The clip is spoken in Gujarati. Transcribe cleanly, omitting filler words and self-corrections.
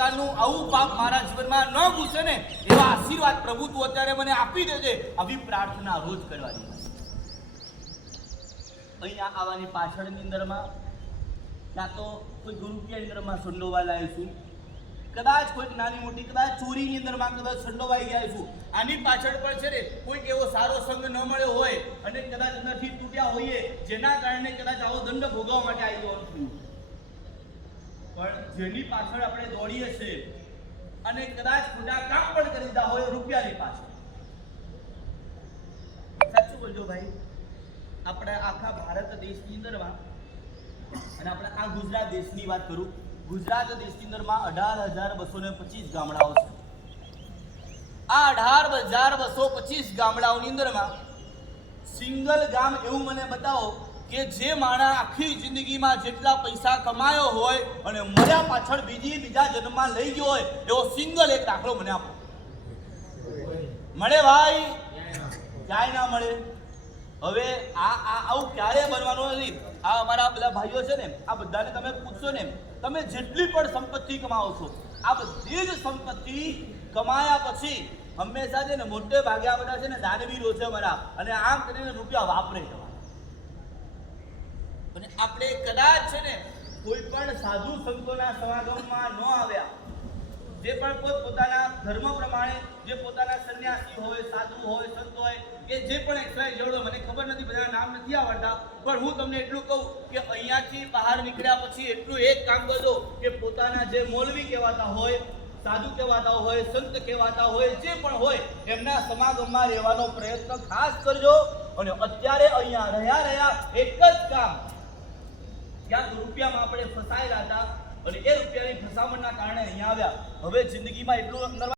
પ્રકારનું આવું પાપ મારા જીવનમાં ન ઘૂસે ને એવા આશીર્વાદ પ્રભુ તું અત્યારે મને આપી દેજે. આવી પ્રાર્થના રોજ કરવાની. અહીંયા આવવાની પાછળની અંદરમાં ક્યાં તો કોઈ ગુરુકીની અંદરમાં સંડોવા લાવીશું, કદાચ કોઈક નાની મોટી કદાચ ચોરીની અંદરમાં કદાચ સંડોવાઈ ગયા છું. આની પાછળ પણ છે ને કોઈક એવો સારો સંગ ન મળ્યો હોય અને કદાચ અંદરથી તૂટ્યા હોઈએ જેના કારણે કદાચ આવો દંડ ભોગવવા માટે આવી જવાનું થયું. પણ જેની પાછળ આપણે દોડીએ છીએ અને કદાચ ખોટા કામ પણ કરી દીધા હોય રૂપિયાની પાછળ. સાચું બોલજો ભાઈ. આપણે આખા ભારત દેશની અંદરમાં અને આપણે આ ગુજરાત દેશની વાત કરું, ગુજરાત દેશની અંદરમાં 18,225 ગામડાઓ છે. આ 18,225 ગામડાઓની અંદરમાં સિંગલ ગામ એવું મને બતાવો કે જે માણસ આખી જિંદગીમાં જેટલા પૈસા કમાયો હોય અને મર્યા પાછળ બીજા જન્મમાં લઈ ગયો હોય એવો સિંગલ એક દાખલો મને આપો. મળે ભાઈ? ક્યાંય ના મળે. હવે આવું ક્યારે બનવાનું નથી. આ અમારા બધા ભાઈઓ છે ને, આ બધાને તમે પૂછશો ને, તમે જેટલી પણ સંપત્તિ કમાવો છો, આ બધી જ સંપત્તિ કમાયા પછી હંમેશા છે ને મોટે ભાગે આ બધા છે ને દાનવીરો છે અમારા, અને આમ કરીને રૂપિયા વાપરે છે. અને આપણે કદાચ છે ને કોઈ પણ સાધુ સંતોના સમાગમમાં ન આવ્યા, જે પણ પોતાના ધર્મ પ્રમાણે જે પોતાના સંન્યાસી હોય, સાધુ હોય, સંત હોય કે જે પણ એક્સવાય જોડો, મને ખબર નથી, બધાના નામ નથી આવડતા, પણ હું તમને એટલું કહું કે અહીંયાથી બહાર નીકળ્યા પછી એટલું એક કામ કરજો કે પોતાના જે મૌલવી કહેવાતા હોય, સાધુ કહેવાતા હોય, સંત કહેવાતા હોય, જે પણ હોય એમના સમાગમમાં રહેવાનો પ્રયત્ન ખાસ કરજો. અને અત્યારે અહીંયા રહ્યા એક જ કામ, ક્યાંક રૂપિયામાં આપણે ફસાયેલા હતા અને એ રૂપિયાની ફસામણના કારણે અહીંયા આવ્યા. હવે જિંદગીમાં એટલું અંદર